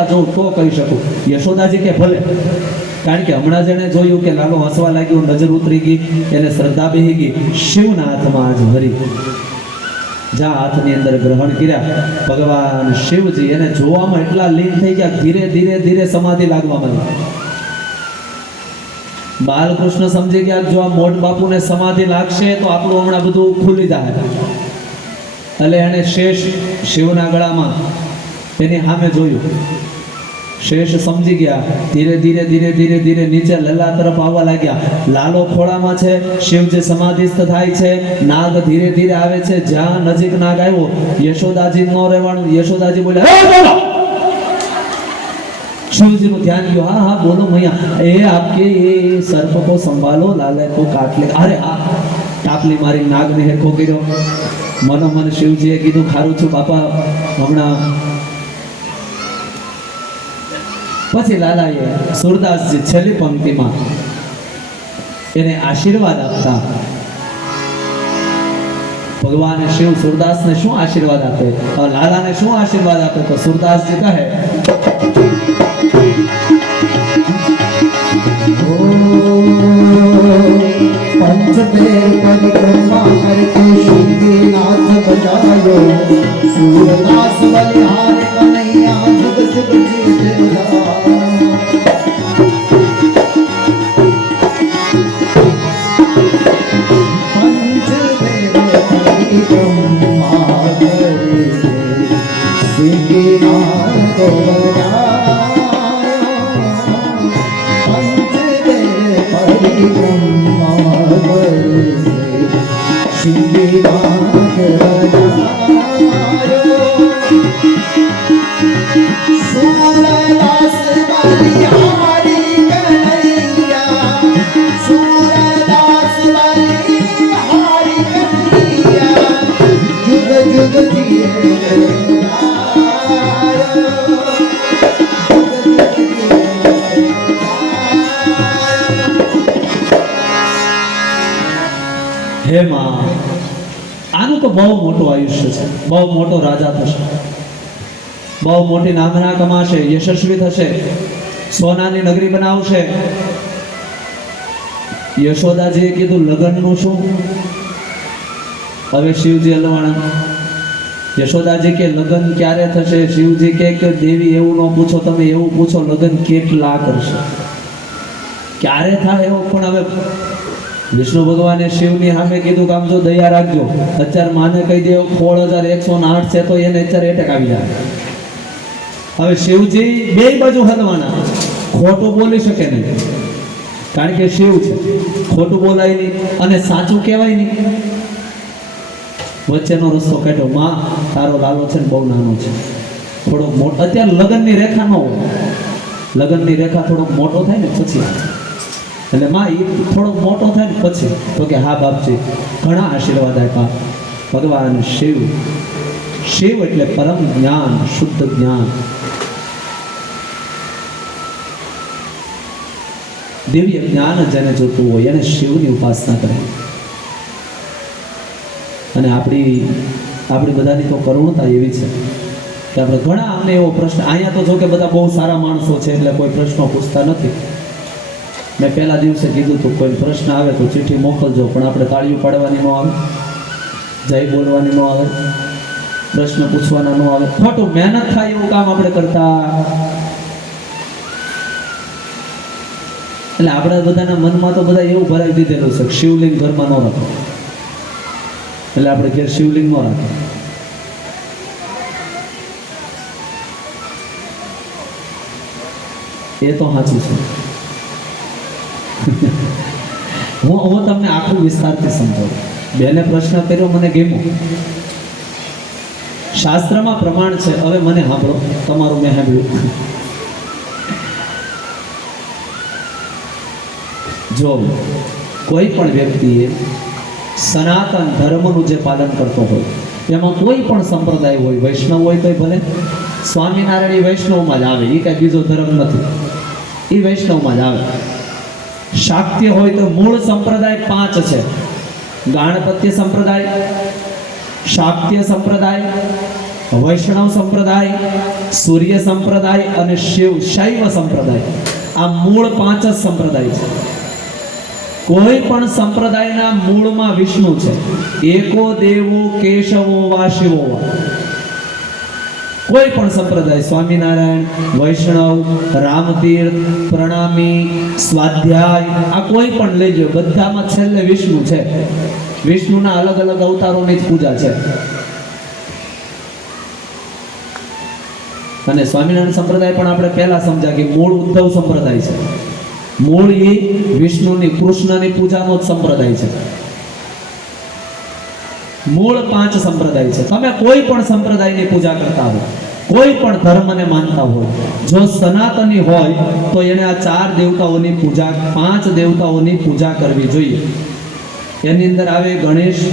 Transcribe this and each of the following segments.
રેખા જોઉં તો કહી શકું. યશોદાજી કે ભલે, કારણ કે હમણાં જેને જોયું કે લાલો હસવા લાગ્યો, નજર ઉતરી ગઈ, એને શ્રદ્ધા બેહી ગઈ. શિવના હાથમાં આજ હરી, જ્યાં હાથની અંદર ગ્રહણ કર્યા ભગવાન શિવજી એને જોવામાં એટલા લીન થઈ ગયા, ધીરે ધીરે ધીરે સમાધિ લાગવા માંડી. બાલકૃષ્ણ સમજી ગયા જો આ મોટ બાપુને સમાધિ લાગશે તો આપણું હમણાં બધું ખુલી જાય. એટલે એને શેષ શિવના ગળામાં એની સામે જોયું. શેષ સમજી ગયા, ધીરે ધીરે ધીરે ધીરે ધીરે નીચે લલા તરફ આવવા લાગ્યા. લાલો ખોળામાં છે, શિવજી સમાધિસ્થ થાય છે, નાગ ધીરે ધીરે આવે છે. જ્યાં નજીક નાગ આવ્યો, યશોદાજી નો રહેવાનું. યશોદાજી બોલ્યા, शिवजी નું ध्यान गयो, हाँ हाँ बोलो मैया, ए आपके ये सर्प को संभालो, लाले को काट ले. अरे हाँ, टापली मारी नाग ने हेरखो कर्यो. मनोमन शिवजीए कीधुं खारू छुं बापा हमणा. પછી લાલાએ સુરદાસજી છેલ્લી પંક્તિમાં એને આશીર્વાદ આપતા. ભગવાન શિવ સુરદાસને શું આશીર્વાદ આપે, લાલાને શું આશીર્વાદ આપે? તો સુરદાસજી કહે, पंचदेव परिक्रमा करके श्रीनाथ बजायो, सूरदास बलिहार कन्हैया जुग जुग जीत बजायो. पंचदेव परिक्रमा करके श्रीनाथ को बजायो, पंचदेव परिक्रमा शिवनाथ बजायो. सूरदास बलिहारी कन्हैया, सूरदास बलिहारी कन्हैया, जुग जुग जिए હે માં, આનું તો બહુ મોટું આયુષ્ય છે, બહુ મોટો રાજા થશે, બહુ મોટી નામના કમાશે, યશસ્વી થશે, સોનાની નગરી બનાવશે. યશોદાજીએ કીધું લગ્નનું શું? હવે શિવજી હલવાણા. યશોદાજી કે લગ્ન ક્યારે થશે? શિવજી કે દેવી એવું ન પૂછો, તમે એવું પૂછો લગ્ન કેટલા કરશે, ક્યારે થાય એવું. પણ હવે વિષ્ણુ ભગવાને શિવની સામે કીધું કે આમ જો દયા રાખજો, અત્યારે માને કહી દે 16,108 છે તો એને અત્યારે એટેક આવી જાય. હવે શિવજી બે બાજુ હલવાના, ખોટું બોલી શકે નહીં, કારણ કે શિવ છે, ખોટું બોલાય નહીં અને સાચું કહેવાય નહીં. વચ્ચેનો રસ્તો કાઢ્યો. માં, તારો લાલો છે ને બહુ નાનો છે, થોડોક મોટો, અત્યારે લગ્નની રેખા ન હોય, લગ્નની રેખા થોડોક મોટો થાય ને પછી, એટલે માં એ થોડોક મોટો થાય ને પછી. તો કે હા બાપજી, ઘણા આશીર્વાદ આપ્યા. ભગવાન શિવ, શિવ એટલે પરમ જ્ઞાન, શુદ્ધ જ્ઞાન, દિવ્ય જ્ઞાન જેને જોતું હોય એને શિવની ઉપાસના કરે. અને આપણી બધાની તો કરુણતા એવી છે કે આપણે ઘણા, અમને એવો પ્રશ્ન, અહીંયા તો જો કે બધા બહુ સારા માણસો છે એટલે કોઈ પ્રશ્નો પૂછતા નથી. મેં પહેલા દિવસે કીધું હતું કોઈ પ્રશ્ન આવે તો ચિઠ્ઠી મોકલજો, પણ આપણે તાળીઓ પાડવાની ન આવે, જય બોલવાની ન આવે, પ્રશ્ન પૂછવાના ન આવે, ખોટું મહેનત થાય એવું કામ આપણે કરતા. એટલે આપણા બધાના મનમાં તો બધા એવું ભરાવી દીધેલું છે શિવલિંગ ઘરમાં ન રાખો, એટલે આપણે ઘેર શિવલિંગ ન રાખે. એ તો સાચું છે. હું તમને આખું વિસ્તારથી સમજાવું. બેને પ્રશ્ન કર્યો, મને ગમ્યો. શાસ્ત્રમાં પ્રમાણ છે. હવે મને સાંભળો, તમારું મેં સાંભળ્યું. જો કોઈ પણ વ્યક્તિએ સનાતન ધર્મનું જે પાલન કરતો હોય, એમાં કોઈ પણ સંપ્રદાય હોય, વૈષ્ણવ હોય તોય ભલે, સ્વામિનારાયણ વૈષ્ણવમાં જ આવે, એ કાંઈ બીજો ધર્મ નથી, એ વૈષ્ણવમાં જ આવે. શાક્ય હોય તો મૂળ સંપ્રદાય 5 છે: ગાણપત્ય સંપ્રદાય, શાક્ય સંપ્રદાય, વૈષ્ણવ સંપ્રદાય, સૂર્ય સંપ્રદાય અને શૈવ સંપ્રદાય, આ મૂળ 5 જ સંપ્રદાય છે. કોઈ પણ સંપ્રદાયના મૂળમાં વિષ્ણુ છે. એકો દેવો કેશવો વા શિવો વા. કોઈ પણ સંપ્રદાય, સ્વામિનારાયણ, વૈષ્ણવ, રામતીર્થ, પ્રણામી, સ્વાધ્યાય, આ કોઈ પણ લેજો, બધામાં છેલ્લે વિષ્ણુ છે. વિષ્ણુના અલગ અલગ અવતારોની જ પૂજા છે. અને સ્વામિનારાયણ સંપ્રદાય પણ આપણે પહેલા સમજ્યા કે મૂળ ઉદ્ધવ સંપ્રદાય છે. મૂળ એ વિષ્ણુની, કૃષ્ણની પૂજાનો જ સંપ્રદાય છે. મૂળ 5 સંપ્રદાય છે. તમે કોઈ પણ સંપ્રદાયની પૂજા કરતા હો, કોઈ પણ ધર્મને માનતા હોય, જો સનાતની હોય તો એને આ 4 દેવતાઓની પૂજા, 5 દેવતાઓની પૂજા કરવી જોઈએ. એની અંદર આવે ગણેશ,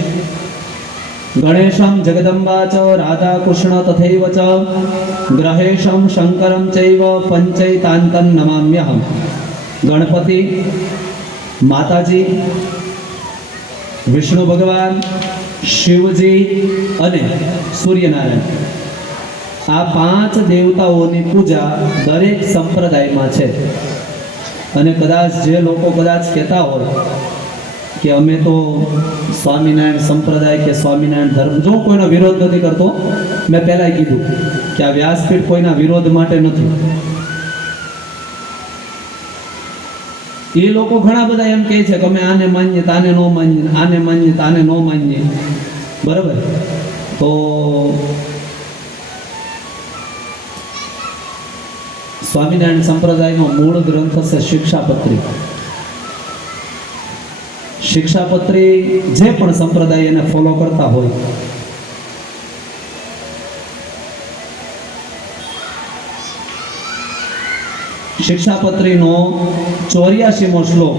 ગણેશમ જગદંબા ચ રાધા કૃષ્ણ તથૈવ ચ ગ્रहेशम શંકરમ ચૈવ પંચૈતાંતં નમામ્યહમ. ગણપતિ, માતાજી, વિષ્ણુ ભગવાન, શિવજી અને સૂર્યનારાયણ, આ 5 દેવતાઓની પૂજા દરેક સંપ્રદાયમાં છે. અને કદાચ જે લોકો કદાચ કહેતા હોય કે અમે તો સ્વામિનારાયણ સંપ્રદાય કે સ્વામિનારાયણ ધર્મ, જો કોઈનો વિરોધ નથી કરતો, મેં પહેલાં કીધું કે આ વ્યાસપીઠ કોઈના વિરોધ માટે નથી. એ લોકો ઘણા બધા એમ કહે છે કે અમે આને માનીએ તાને ન માનીએ, આને માનીએ તાને ન માનીએ, બરાબર. તો સ્વામિનારાયણ સંપ્રદાયનો મૂળ ગ્રંથ છે શિક્ષાપત્રી. શિક્ષાપત્રી જે પણ સંપ્રદાય એને ફોલો કરતા હોય, શિક્ષાપત્રીનો 84મો શ્લોક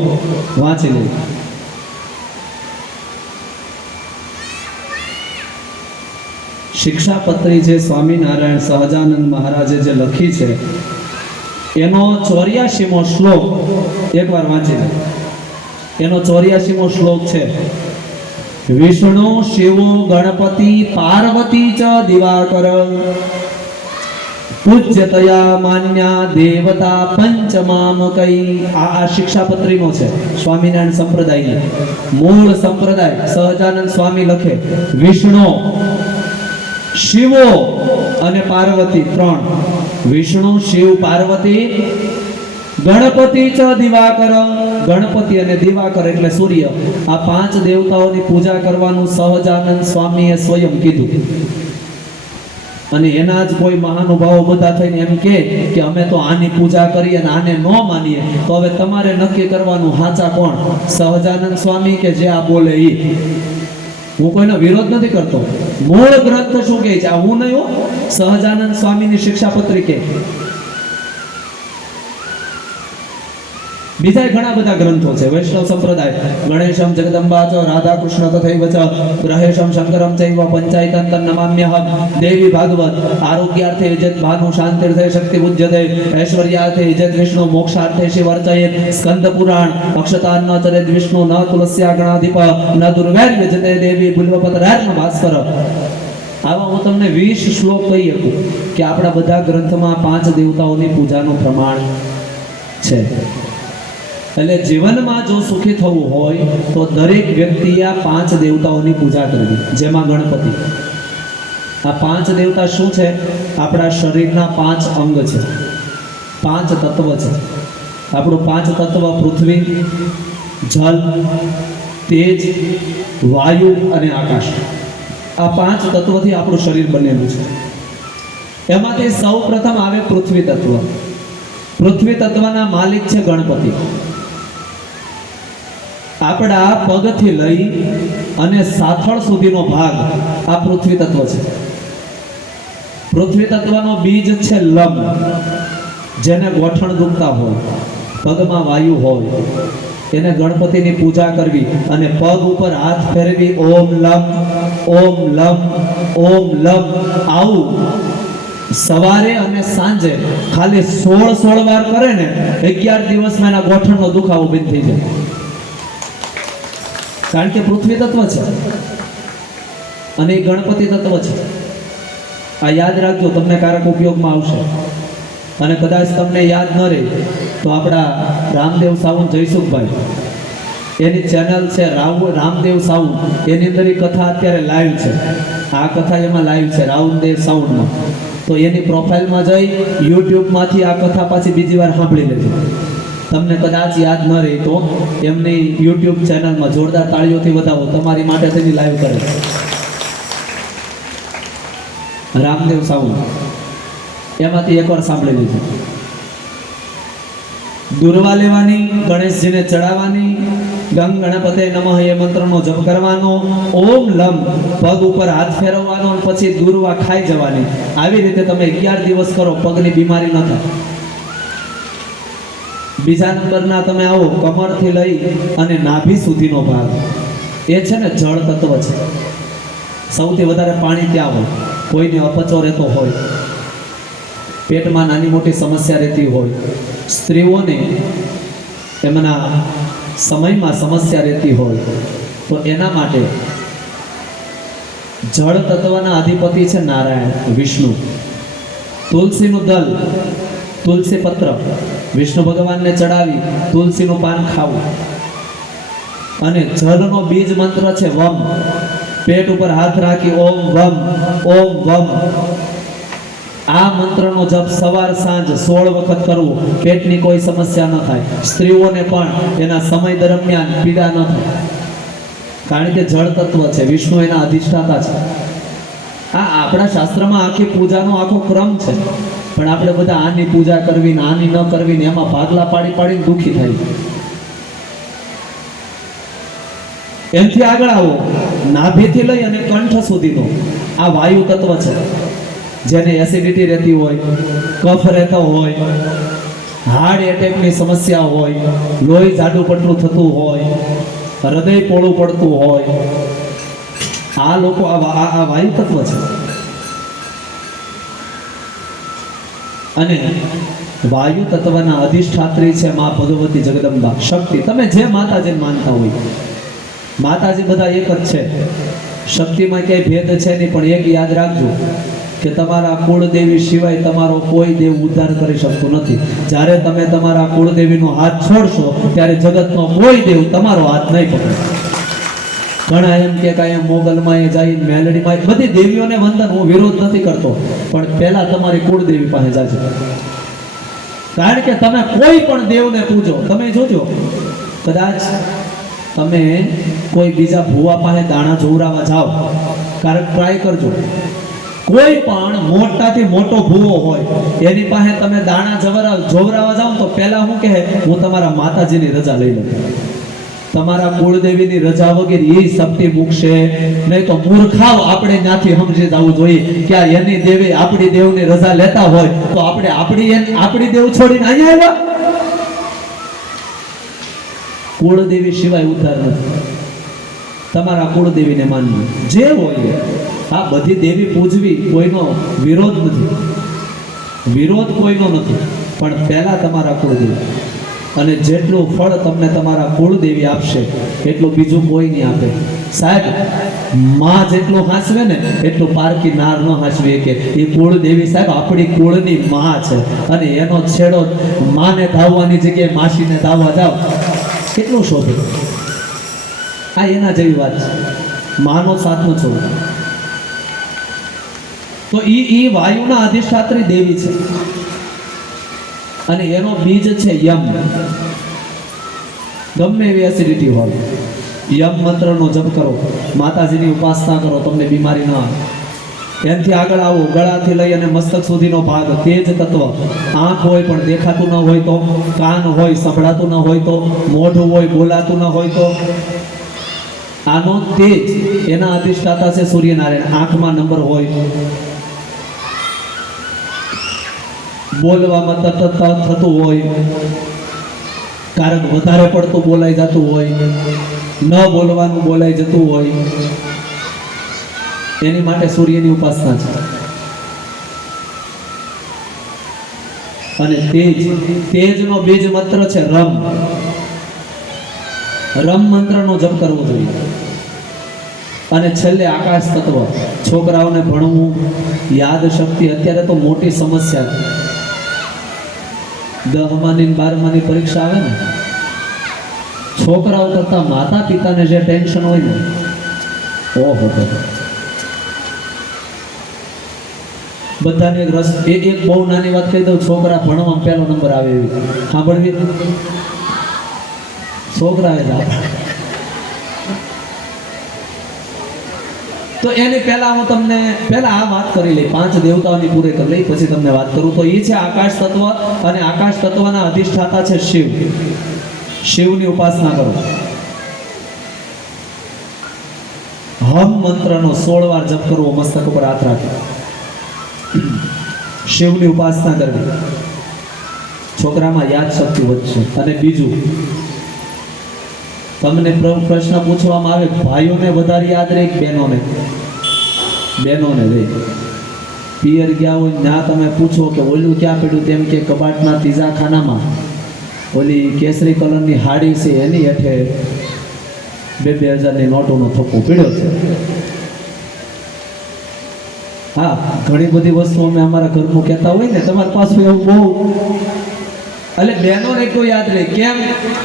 વાંચી લે. શિક્ષાપત્રી જે સ્વામિનારાયણ સહજાનંદ મહારાજે જે લખી છે એનો 84મો શ્લોક એકવાર વાંચી લે. એનો 84મો શ્લોક છે: વિષ્ણુ શિવો ગણપતિ પાર્વતી ચ દિવાકર પૂજ્યતયા માન્યા દેવતા પંચમામકૈ. આ શિક્ષાપત્રીનો છે સ્વામિનારાયણ સંપ્રદાયની. મૂળ સંપ્રદાય સહજાનંદ સ્વામી લખે વિષ્ણુ, શિવો અને પાર્વતી 3. વિષ્ણુ, શિવ, પાર્વતી, ગણપતિ ચ દિવાકર. ગણપતિ અને દિવાકર એટલે સૂર્ય. આ 5 દેવતાઓની પૂજા કરવાનું સહજાનંદ સ્વામીએ સ્વયં કીધું. અને એના જ કોઈ મહાનુભાવો બધા થઈને એમ કે અમે તો આની પૂજા કરીએ અને આને ન માનીએ, તો હવે તમારે નક્કી કરવાનું સાચા કોણ, સહજાનંદ સ્વામી કે જે આ બોલે એ. હું કોઈનો વિરોધ નથી કરતો. મૂળ ગ્રંથ શું કહે છે આ હું નહીં હો, સહજાનંદ સ્વામીની શિક્ષાપત્રી કે. બીજા ઘણા બધા ગ્રંથો છે. વૈષ્ણવ સંપ્રદાય ગણેશમ જગદંબા ચ રાધા કૃષ્ણ તથૈવ ચ ગ્रहेशम શંકરમ ચૈવ પંચાયતંતં નમામ્યહમ. દેવી ભાગવત આરોગ્યાર્થે યુજ્યત ભાનુ શાંતિર્થે શક્તિ પૂજ્યતે ઐશ્વર્યાર્થે યુજ્યત વિષ્ણુ મોક્ષાર્થે શિવ અર્ચયેત. સ્કંદ પુરાણ અક્ષતાન ન ચરેત વિષ્ણુ ન તુલસ્યા ગણાધિપ ન દુર્વૈર્ય જતે દેવી બિલ્વપતરાર્મ ભાસ્કર. આવા હું તમને 20 શ્લોક કહી શકું કે આપણા બધા ગ્રંથમાં 5 દેવતાઓની પૂજાનું પ્રમાણ છે. એટલે જીવનમાં જો સુખી થવું હોય તો દરેક વ્યક્તિએ આ 5 દેવતાઓની પૂજા કરવી. જેમાં ગણપતિ, આ 5 દેવતા શું છે? આપણા શરીરના 5 અંગ છે, 5 તત્વ છે. આપણું 5 તત્વ પૃથ્વી, જલ, તેજ, વાયુ અને આકાશ. આ 5 તત્વથી આપણું શરીર બનેલું છે. એમાંથી સૌ પ્રથમ આવે પૃથ્વી તત્વ. પૃથ્વી તત્વના માલિક છે ગણપતિ. આપણા પગથી લઈ અને સાથળ સુધીનો ભાગ આ પૃથ્વી તત્વ છે. પૃથ્વી તત્વનો બીજ છે લમ, જેને ગોઠણ દુખતા હોય, પગમાં વાયુ હોય, એને ગણપતિની પૂજા કરવી અને પગ ઉપર હાથ ફેરવી ઓમ લમ ઓમ લમ ઓમ લમ. આવું સવારે અને સાંજે ખાલી 16 વાર કરે ને 11 દિવસમાં એના ગોઠણનો દુખાવો બંધ થઈ જાય. કારણ કે પૃથ્વી તત્વ છે અને એ ગણપતિ તત્વ છે. આ યાદ રાખજો, તમને કારક ઉપયોગમાં આવશે. અને કદાચ તમને યાદ ન રહે તો આપણા રામદેવ સાવંત જયસુખભાઈ, એની ચેનલ છે રામદેવ સાઉન્ડ, એની અંદર એ કથા અત્યારે લાઈવ છે. આ કથા એમાં લાઈવ છે રામદેવ સાઉન્ડમાં. તો એની પ્રોફાઇલમાં જઈ યુટ્યુબમાંથી આ કથા પાછી બીજી વાર સાંભળી લેજો. તમને કદાચ યાદ ન રહે તો એમની યુટ્યુબ ચેનલમાં જોરદાર તાળીઓથી વધાવો, તમારી માટે તેની લાઈવ કરે રામદેવ સાઉન્ડ, એમાંથી એકવાર સાંભળી લેજો. દુર્વા લેવાની, ગણેશજીને ચડાવવાની, ગંગ ગણપતે નમઃ એ મંત્રનો જપ કરવાનો, ઓમ લમ પગ ઉપર હાથ ફેરવવાનો અને પછી દુર્વા ખાઈ જવાની. આવી રીતે તમે 11 દિવસ કરો, પગની બીમારી ન થાય. બીજા નંબરના તમે આવો, કમરથી લઈ અને નાભી સુધીનો ભાગ એ છે ને જળ તત્વ છે. સૌથી વધારે પાણી ત્યાં હોય. કોઈને અપચો રહેતો હોય, પેટમાં નાની મોટી સમસ્યા રહેતી હોય, સ્ત્રીઓને એમના સમયમાં સમસ્યા રહેતી હોય, તો એના માટે જળ તત્વના અધિપતિ છે નારાયણ વિષ્ણુ. તુલસીનું દલ, તુલસી પત્ર વિષ્ણુ ભગવાનને ચડાવી તુલસીનું પાન ખાવું. અને જળનો બીજ મંત્ર છે વમ. પેટ ઉપર હાથ રાખી ઓમ વમ ઓમ વમ, આ મંત્રનો જપ સવાર સાંજ 16 વખત કરવો. પેટની કોઈ સમસ્યા ન થાય. સ્ત્રીઓને પણ એના સમય દરમિયાન પીડા ન થાય, કારણ કે જળ તત્વ છે, વિષ્ણુ એના અધિષ્ઠાતા છે. આ આપણા શાસ્ત્રમાં આખી પૂજાનો આખો ક્રમ છે, પણ આપણે બધા આની પૂજા કરવી ને આની ન કરવી ને એમાં ભાગલા પાડી પાડીને દુઃખી થાય. એમથી આગળ આવો, નાભીથી લઈ અને કંઠ સુધીનો આ વાયુ તત્વ છે. જેને એસિડિટી રહેતી હોય, કફ રહેતો હોય, હાર્ટ એટેકની સમસ્યા હોય, લોહી જાડું પતલું થતું હોય, હૃદય પોળું પડતું હોય, આ લોકો આ વાયુ તત્વ છે. અને વાયુ તત્વના અધિષ્ઠાત્રી છે મા ભગવતી જગદંબા શક્તિ. તમે જે માતાજીને માનતા હોય, માતાજી બધા એક જ છે, શક્તિમાં ક્યાંય ભેદ છે નહીં. પણ એક યાદ રાખજો કે તમારા કુળદેવી સિવાય તમારો કોઈ દેવ ઉદ્ધાર કરી શકતું નથી. જ્યારે તમે તમારા કુળદેવીનો હાથ છોડશો ત્યારે જગતનો કોઈ દેવ તમારો હાથ નહીં પકડે. ઘણા એમ કે કાંઈ મોગલમાં એ જાય, મેલડીમાં, બધી દેવીઓને વંદન, હું વિરોધ નથી કરતો, પણ પહેલા તમારી કુળદેવી પાસે જાજો. કારણ કે તમે કોઈ પણ દેવને પૂજો, તમે જોજો કદાચ તમે કોઈ બીજા ભૂવા પાસે દાણા જોવરાવા જાઓ, કારણ ટ્રાય કરજો, કોઈ પણ મોટાથી મોટો ભૂવો હોય એની પાસે તમે દાણા જોવરાવા જાઓ તો પહેલા શું કહે, હું તમારા માતાજીની રજા લઈ લઉં. તમારા કુળદેવીની રજા વગેરે એ શક્તિ મૂકશે નહીં. તો મૂર્ખાવ આપણે ત્યાંથી સમજી જવું જોઈએ કે આ એની દેવી આપણી દેવની રજા લેતા હોય તો આપણે આપણી દેવ છોડીને અહીંયા આવ્યા. કુળદેવી સિવાય ઉદ્ધાર નથી. તમારા કુળદેવીને માનવું જે હોય. આ બધી દેવી પૂજવી કોઈનો વિરોધ નથી, વિરોધ કોઈનો નથી, પણ પહેલા તમારા કુળદેવી. અને જેટલું ફળ તમને તમારા કુળદેવી આપશે એટલું બીજું કોઈ નહીં આપે. સાહેબ, માં જેટલું હાંસવે ને એટલું પારકી નાર ન હાંસવી કે. એ કુળદેવી સાહેબ આપણી કુળની માં છે, અને એનો છેડો માને ધાવવાની જગ્યાએ માસીને ધાવવા જાવ કેટલું શોભે. આ એના જેવી વાત છે, માનો સાથ ન છોડો. તો ઈ વાયુના અધિષ્ઠાત્રી દેવી છે, અને એનો બીજ છે યમ. ગમે એવી એસિડિટી હોય, યમ મંત્રનો જપ કરો, માતાજીની ઉપાસના કરો, તમને બીમારી ન આવે. એનાથી આગળ આવો, ગળાથી લઈ અને મસ્તક સુધીનો ભાગ તેજ તત્વ. આંખ હોય પણ દેખાતું ન હોય તો, કાન હોય સંભળાતું ન હોય તો, મોઢું હોય બોલાતું ન હોય તો, આનો તેજ એના અધિષ્ઠાતા છે સૂર્યનારાયણ. આંખમાં નંબર હોય, બોલવામાં તતત થતું હોય, કારણ વધારે પડતું બોલાઈ જતું હોય, ન બોલવાનું બોલાઈ જતું હોય, એની માટે સૂર્યની ઉપાસના છે. અને તેજનો બીજ મંત્ર છે રમ. રમ મંત્રનો જપ કરવો જોઈએ. અને છેલ્લે આકાશ તત્વ. છોકરાઓને ભણવું, યાદ શક્તિ અત્યારે તો મોટી સમસ્યા છે. 10માની ને 12માની પરીક્ષા આવે ને, છોકરાઓ કરતા માતા પિતાને જે ટેન્શન હોય ને, ઓહો. બધાને એક બહુ નાની વાત કહી દઉં, છોકરા ભણવામાં પહેલો નંબર આવે એવી સાંભળવી. છોકરા જ આપણે તો એની પહેલા હું તમને પહેલા આ વાત કરી લઈ, 5 દેવતાઓની પૂરી કરી લઈ, પછી તમને વાત કરું. તો એ છે આકાશ તત્વ, અને આકાશ તત્વના અધિષ્ઠાતા છે શિવ. શિવની ઉપાસના કરો. હમ મંત્રનો 16 વાર જપ કરવો, મસ્તક ઉપર હાથ રાખી શિવની ઉપાસના કરવી. છોકરામાં યાદ શક્તિ વધશે. અને બીજું, તમને પ્રશ્ન પૂછવામાં આવે, ભાઈઓને વધારે યાદ રહે કે બહેનોને? બહેનોને રહે. પિયર ગયા હોય ત્યાં તમે પૂછો કે ઓલું ક્યાં પડ્યું, તેમ કે કબાટના ત્રીજા ખાનામાં ઓલી કેસરી કલરની હાડી છે એની હેઠે 2,000ની નોટોનો થપ્પો પીડ્યો છે. હા, ઘણી બધી વસ્તુ અમે અમારા ઘરનું કહેતા હોય ને, તમારી પાસે એવું બહુ, એટલે બહેનોને એટલું યાદ રહે. કેમ?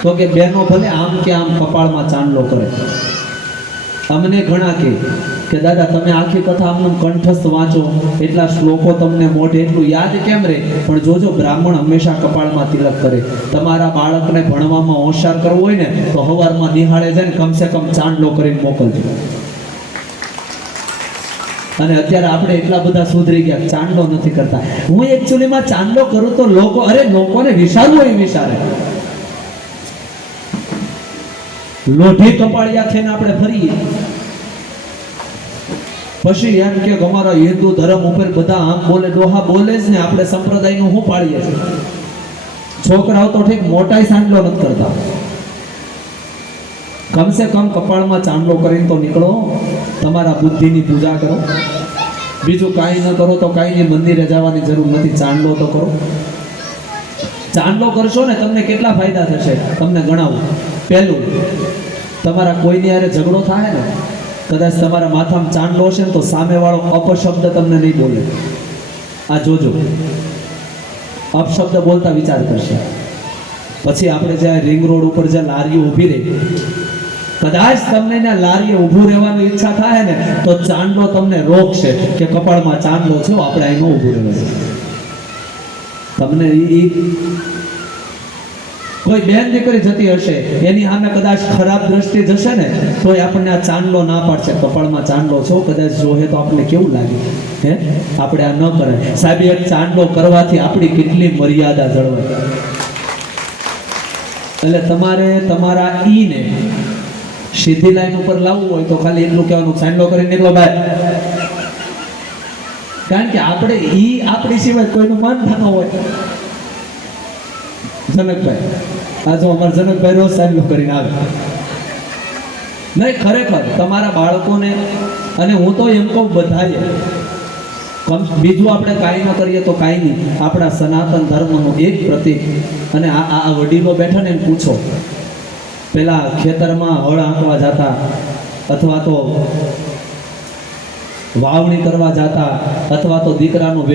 તો કે બહેનો ભલે આમ કે આમ કપાળમાં ચાંદલો કરે. અમને ઘણા કે દાદા તમે આખી કથા આમને કંઠસ્થ વાંચો, એટલા શ્લોકો તમને મોઢે, એટલું યાદ કેમ રહે? પણ જોજો, બ્રાહ્મણ હંમેશા કપાળમાં તિલક કરે. તમારા બાળકને ભણવામાં હોશિયાર કરવું હોય ને, તો સવારમાં નિહાળે જાય ને કમસે કમ ચાંદલો કરીને મોકલજો. અને અત્યારે આપણે એટલા બધા સુધરી ગયા, ચાંદલો નથી કરતા. હું એકચ્યુઅલીમાં ચાંદલો કરું તો લોકોને વિચારવું હોય વિચારે. લોઢી કપાળિયા થઈને આપણે ફરીએ, પછી એમ કે અમારા હિન્દુ ધર્મ ઉપર બધા આમ બોલે, ડોહા બોલે જ ને, આપણે સંપ્રદાયનું શું પાડીએ છીએ? છોકરાઓ તો ઠીક, મોટાઈ ચાંદલો નથી કરતા. કમસે કમ કપાળમાં ચાંદલો કરીને તો નીકળો, તમારા બુદ્ધિની પૂજા કરો. બીજું કાંઈ ન કરો તો કાંઈ નહીં, મંદિરે જવાની જરૂર નથી, ચાંદલો તો કરો. ચાંદલો કરશો ને, તમને કેટલા ફાયદા થશે તમને ગણાવું. પહેલું, તમારા કોઈની હારે ઝઘડો થાય ને, કદાચ તમારા માથામાં ચાંદલો હશે ને, તો સામેવાળો અપશબ્દ તમને નહીં બોલે. આ જોજો, અપશબ્દ બોલતા વિચાર કરશે. પછી આપણે જ્યાં રિંગ રોડ ઉપર જ્યાં લારીઓ ઊભી રહી, કદાચ તમને ને લારીએ ઊભું રહેવાની ઈચ્છા થાય ને, તો ચાંદલો તમને રોકશે કે કપાળમાં ચાંદલો છે, આપણે અહીં ન ઊભું રહેવું. તમને કોઈ બેન દીકરી જતી હશે, એની સામે કદાચ ખરાબ દ્રષ્ટિ જશે ને, તો આપણને આ ચાંદલો ના પાડશે, કપાળમાં ચાંદલો છો, કદાચ જોહે તો આપણને કેવું લાગે? હે, આપણે આ ન કરાય. સાહેબ, એક ચાંદલો કરવાથી આપણી કેટલી મર્યાદા જળવાય. એટલે તમારે તમારા ઈને સીધી લાઈન ઉપર લાવવું હોય તો ખાલી એટલું કહેવાનું, ચાંદલો કરીને નીકળો ભાઈ. કારણ કે આપણે આપણી સિવાય કોઈનું માનતા ન હોય. જનકભાઈ, આ જો અમારા જનકભાઈ રોજ ચાંદલો કરીને આવે. નહીં, ખરેખર તમારા બાળકોને, અને હું તો એમ કહું બધાએ, બીજું આપણે કાંઈ ન કરીએ તો કાંઈ નહીં, આપણા સનાતન ધર્મનું એક પ્રતીક. અને આ વડીલો બેઠા ને એમ પૂછો, પેલા ખેતરમાં હળ આંકવા જતા, અથવા તો વાવણી કરવા જતા, અથવા તો દીકરાનું